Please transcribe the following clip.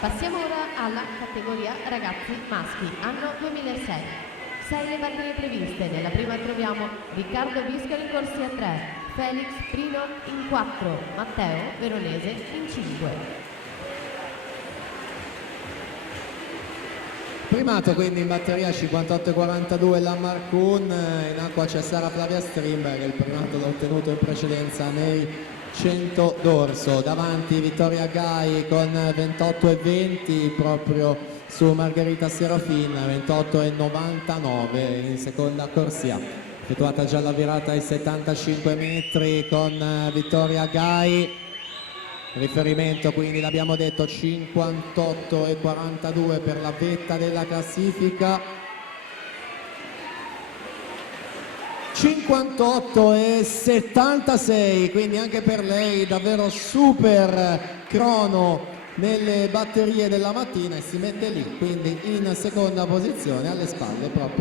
Passiamo ora alla categoria ragazzi maschi, anno 2006. 6 le batterie previste, nella prima troviamo Riccardo Biscaro in corsia 3, Felix Prino in 4, Matteo Veronese in 5. Primato quindi in batteria 58-42 la Marcun, in acqua c'è Sara Flavia Strindberg, il primato l'ha ottenuto in precedenza nei 100 dorso. Davanti Vittoria Gai con 28-20 proprio su Margherita Serafin, 28-99 in seconda corsia. Effettuata già la virata ai 75 metri con Vittoria Gai. Riferimento quindi l'abbiamo detto 58-42 per la vetta della classifica, 58-76 quindi anche per lei davvero super crono nelle batterie della mattina e si mette lì quindi in seconda posizione alle spalle proprio